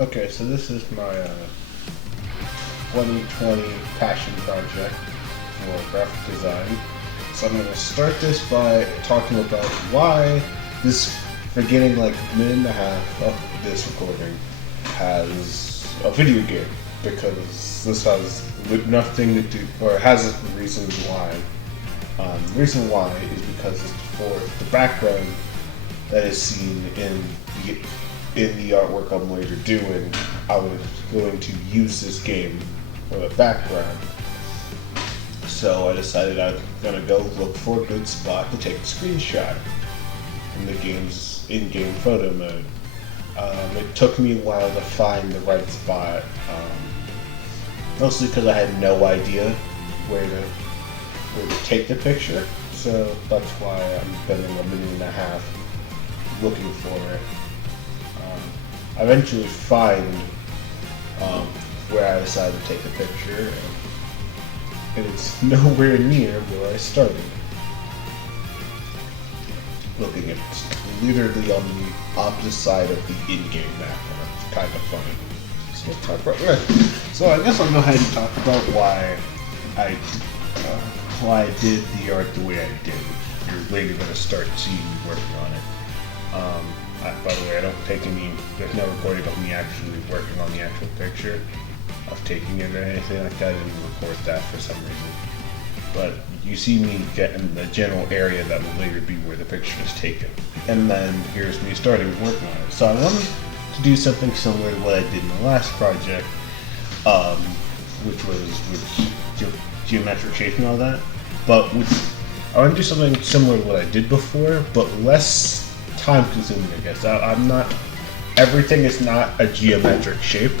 Okay, so this is my 2020 passion project for graphic design. So I'm going to start this by talking about why this, for getting like a minute and a half of this recording, has a video game. Because this has nothing to do, or has reasons why. The reason why is because it's for the background that is seen in the artwork I'm later doing. I was going to use this game for the background, so I decided I'm gonna go look for a good spot to take a screenshot in the game's in-game photo mode. It took me a while to find the right spot, mostly because I had no idea where to take the picture, so that's why I'm spending a minute and a half looking for it. I eventually find where I decided to take the picture, and it's nowhere near where I started. Looking at it, literally on the opposite side of the in-game map, and it's kind of funny. So let's talk about that. So I guess I'll go ahead and talk about why I did the art the way I did. You're later going to start seeing me working on it. By the way, I don't take there's no recording of me actually working on the actual picture, of taking it or anything like that. I didn't record that for some reason. But you see me get in the general area that will later be where the picture is taken. And then here's me starting working on it. So I wanted to do something similar to what I did in the last project, which was with geometric shape and all that. But I want to do something similar to what I did before, but less time consuming, I guess. Everything is not a geometric shape,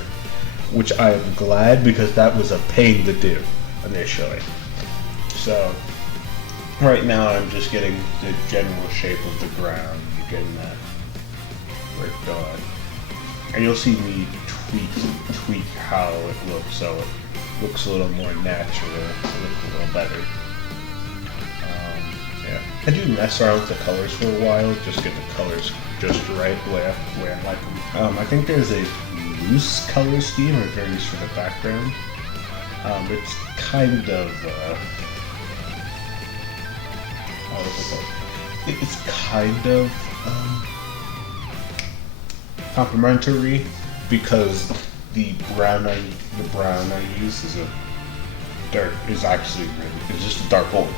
which I am glad, because that was a pain to do initially. So right now I'm just getting the general shape of the ground, getting that worked on. And you'll see me tweak how it looks, so it looks a little more natural, it looks a little better. Yeah, I do mess around with the colors for a while, just get the colors just right the way I like them. I think there's a loose color scheme I very use for the background. It's kind of it's kind of complementary, because the brown I use is actually it's just a dark orange.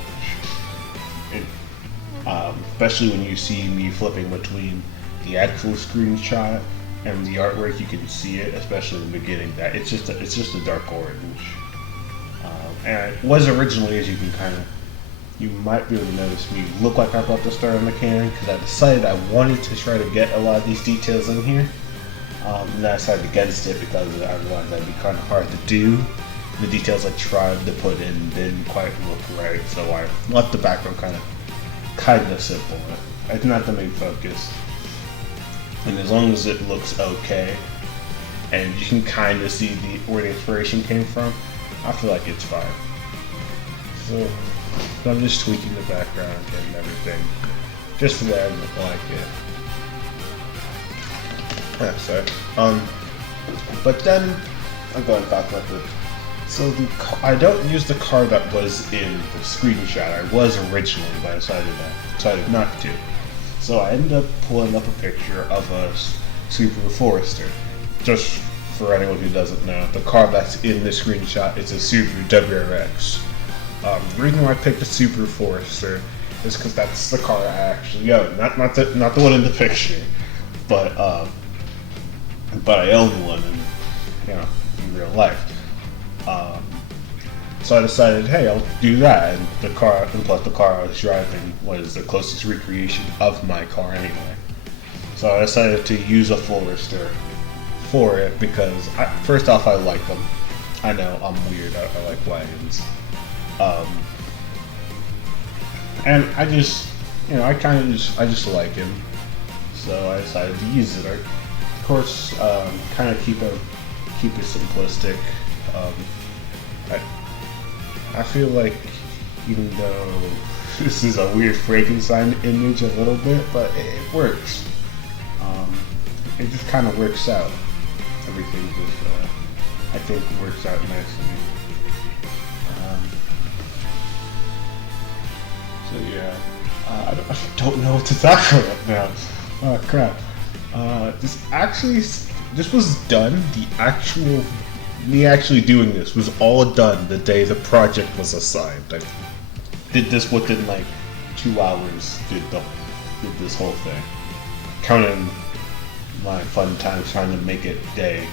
Especially when you see me flipping between the actual screenshot and the artwork, you can see it, especially in the beginning, that it's just a dark orange. And it was originally, as you might be able to notice me look like I'm about to start on the can, because I decided I wanted to try to get a lot of these details in here. And then I decided against it because I realized that'd be kind of hard to do. The details I tried to put in didn't quite look right, so I left the background kind of simple. It's not the main focus, and as long as it looks okay, and you can kind of see where the inspiration came from, I feel like it's fine. So I'm just tweaking the background and everything, just the way I look like it. Yeah, sorry. But then I'm going to talk about the. So I don't use the car that was in the screenshot. I was originally, but I decided not to. So I ended up pulling up a picture of a Subaru Forester. Just for anyone who doesn't know, the car that's in the screenshot is a Subaru WRX. The reason why I picked a Subaru Forester is because that's the car I actually own. Not the one in the picture, but I own one in real life. So I decided, hey, I'll do that, and plus the car I was driving was the closest recreation of my car anyway. So I decided to use a Forester for it because, first off, I like them. I know I'm weird. I like wagons, and I just like him. So I decided to use it. Of course, kind of keep it simplistic. I feel like, even though this is a weird Frankenstein image a little bit, but it works. It just kind of works out. everything just, I think, works out nicely. So yeah, I don't know what to talk about now. Oh crap. This was done. Me actually doing this was all done the day the project was assigned. I did this within like 2 hours. Did this whole thing. Counting my fun time trying to make it day,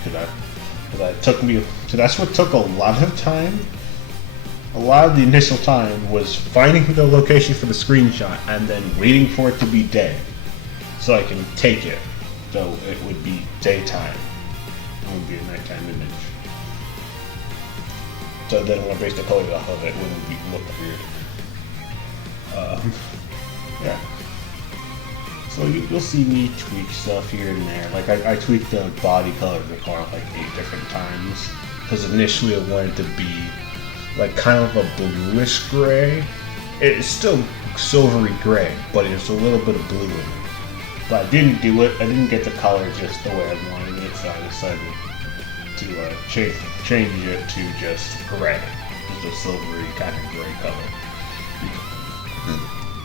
that's what took a lot of time. A lot of the initial time was finding the location for the screenshot and then waiting for it to be day so I can take it. So it would be daytime. It wouldn't be a nighttime image. So then when I base the color off of it, it wouldn't look weird. Yeah. So you'll see me tweak stuff here and there. Like I tweaked the body color of the car like 8 different times because initially I wanted to be like kind of a bluish gray. It's still silvery gray, but it's a little bit of blue in it. But I didn't do it. I didn't get the color just the way I wanted it, so I decided to change it to just gray, just a silvery kind of gray color.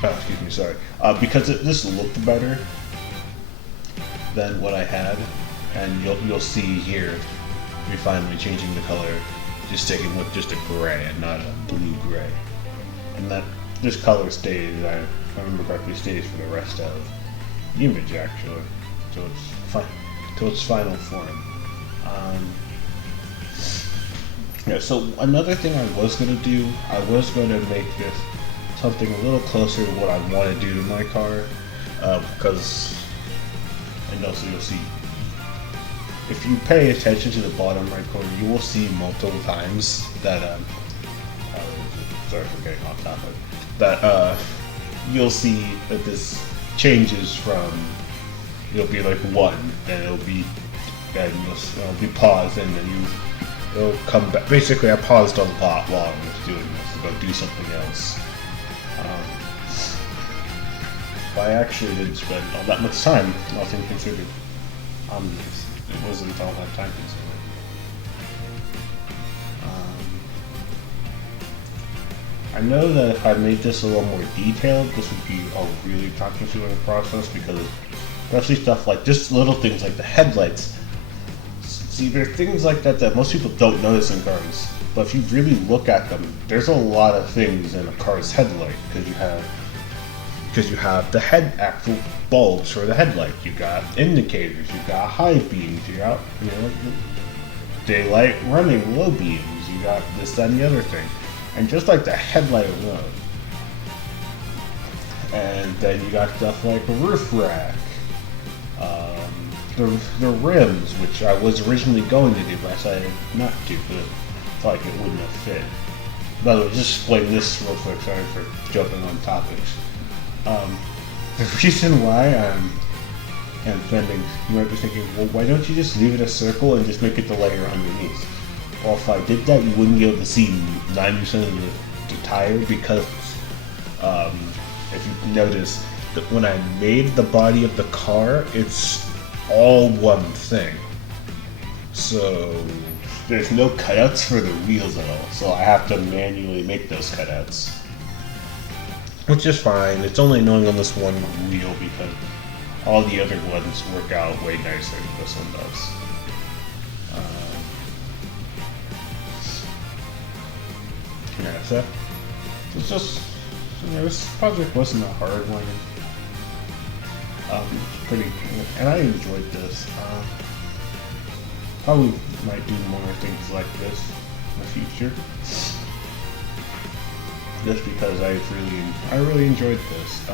Oh, excuse me, sorry. Because this looked better than what I had, and you'll see here me finally changing the color, just sticking with just a gray and not a blue gray, and that this color stays. If I remember correctly, stays for the rest of the image actually, so it's fine till its final form. Yeah. So another thing I was gonna do, I was gonna make this something a little closer to what I want to do to my car, because, and also you'll see, if you pay attention to the bottom right corner, you will see multiple times that, sorry for getting off topic, that you'll see that this changes from, it'll be like 1, and it'll be paused, and then it'll come back. Basically, I paused a lot while I was doing this to go do something else. But I actually didn't spend all that much time, all things considered. It wasn't all that time consuming. I know that if I made this a little more detailed, this would be a really time-consuming process, because especially stuff like just little things like the headlights. See, there are things like that most people don't notice in cars, but if you really look at them, there's a lot of things in a car's headlight, because you have the actual bulbs for the headlight, you got indicators, you got high beams, you got daylight running low beams, you got this, that, and the other thing, and just like the headlight alone. And then you got stuff like a roof rack, the rims, which I was originally going to do, but I decided not to, because I felt like it wouldn't have fit. By the way, just explain this real quick, sorry for jumping on topics. The reason why I'm bending, you might be thinking, well, why don't you just leave it a circle and just make it the layer underneath? Well, if I did that, you wouldn't be able to see 90% of the tire, because if you notice that when I made the body of the car, it's all one thing. So there's no cutouts for the wheels at all, so I have to manually make those cutouts. Which is fine, it's only annoying on this one wheel because all the other ones work out way nicer than this one does. Yeah, so it's just, this project wasn't a hard one. Pretty, and I enjoyed this. Probably might do more things like this in the future. Just because I really enjoyed this.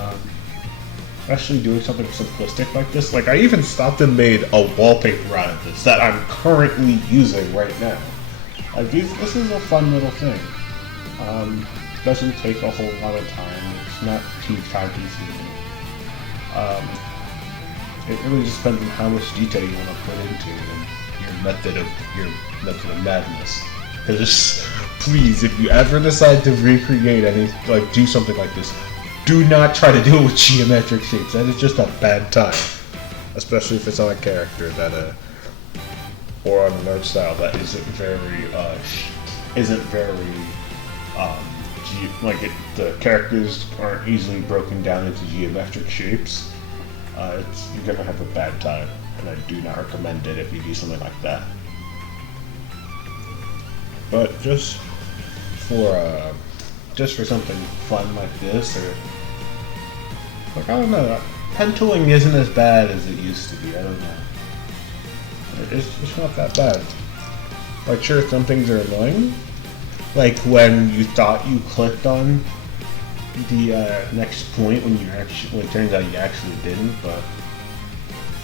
Especially doing something simplistic like this. Like, I even stopped and made a wallpaper out of this that I'm currently using right now. Like, this is a fun little thing. Doesn't take a whole lot of time. It's not too time consuming. It really just depends on how much detail you want to put into it and your method of madness. Because please, if you ever decide to recreate do something like this, do not try to do it with geometric shapes. That is just a bad time. Especially if it's on a character that or on an art style that isn't very the characters aren't easily broken down into geometric shapes, you're gonna have a bad time, and I do not recommend it if you do something like that. But just for something fun like this, or like, I don't know, pen tooling isn't as bad as it used to be. I don't know. It's not that bad. Like, sure, some things are annoying, like when you thought you clicked on the next point when it turns out you actually didn't, but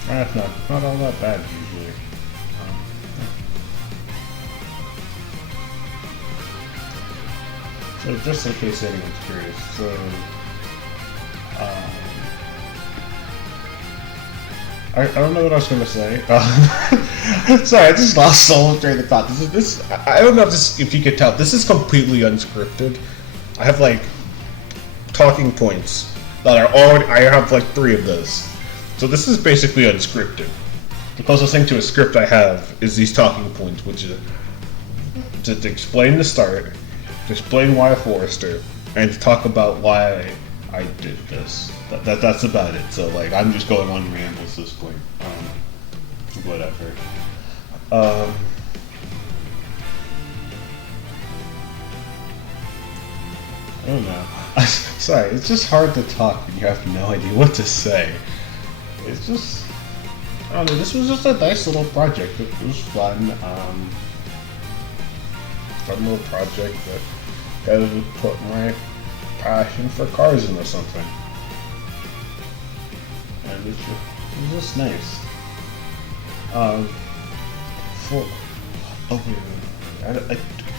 that's not all that bad usually. So just in case anyone's curious, so I don't know what I was gonna say. Sorry, I just lost all train of thought. I don't know if you could tell. This is completely unscripted. I have like talking points that are already. I have like 3 of those. So this is basically unscripted. The closest thing to a script I have is these talking points, which is to explain the start, to explain why a Forester, and to talk about why I did this. That's about it. So like, I'm just going on rambles at this point. Whatever. I don't know. Sorry, it's just hard to talk when you have no idea what to say. It's just, I don't know. This was just a nice little project. It was fun. Fun little project that got to put my passion for cars into something. And it's just nice.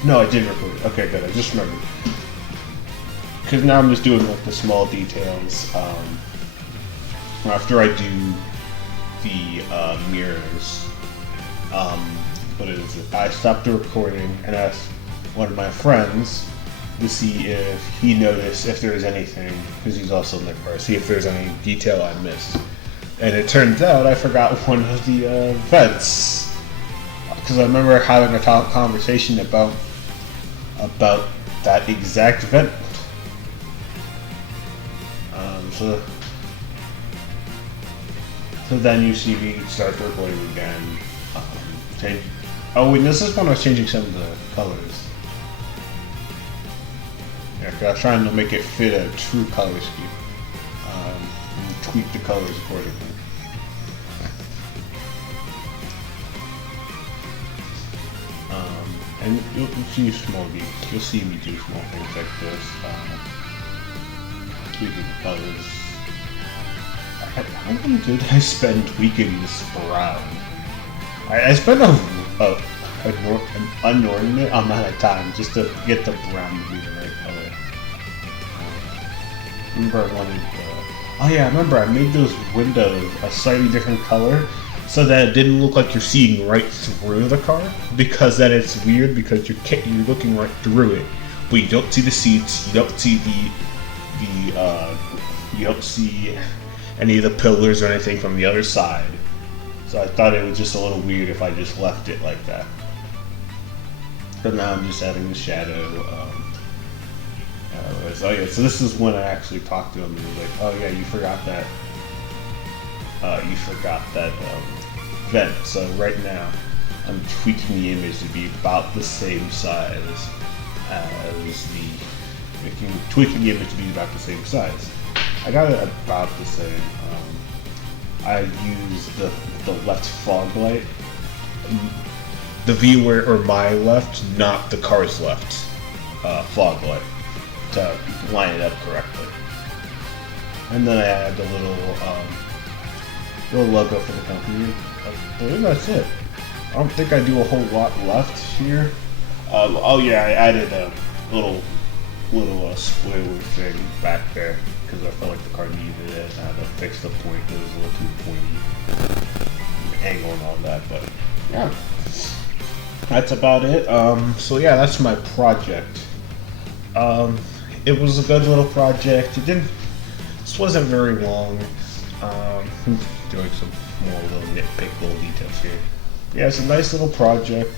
No, I did record it. Okay, good. I just remembered. Because now I'm just doing like the small details. After I do the mirrors, what is it? I stopped the recording and asked one of my friends to see if he noticed if there was anything, because he's also in the car, see if there's any detail I missed. And it turns out I forgot one of the vents, because I remember having a conversation about that exact vent. So then you see me start recording again. And this is when I was changing some of the colors. Yeah, 'cause I was trying to make it fit a true color scheme. And tweak the colors accordingly. And you'll see you'll see me do small things like this. Tweaking the colors. How long did I spend tweaking this brown? I spent an inordinate amount of time just to get the brown to be the right color. Remember I wanted I remember I made those windows a slightly different color so that it didn't look like you're seeing right through the car, because then it's weird because you're looking right through it, but you don't see the seats, you don't see you don't see any of the pillars or anything from the other side. So I thought it was just a little weird if I just left it like that. But now I'm just adding the shadow. So this is when I actually talked to him and he was like, oh yeah, you forgot that vent. So right now I'm tweaking the image to be about the same size as tweaking the image to be about the same size. I got it about the same. I used the left fog light, the viewer or my left, not the car's left fog light, to line it up correctly. And then I add the little logo for the company. I think that's it. I don't think I do a whole lot left here. I added a little spoiler thing back there because I felt like the car needed it. I had to fix the point. It was a little too pointy angle and all that, but yeah, that's about it. So yeah, that's my project. It was a good little project. This wasn't very long. Doing some more little nitpick little details here. yeah, it's a nice little project.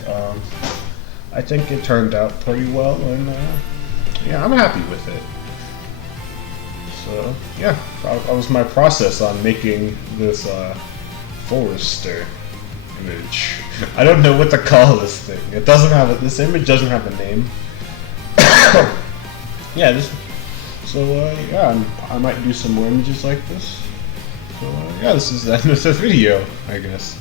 I think it turned out pretty well, and yeah, I'm happy with it. So yeah, that was my process on making this Forester image. I don't know what to call this thing. It doesn't have this image doesn't have a name. Yeah, this. So yeah, I might do some more images like this. So yeah, this is the end of the video, I guess.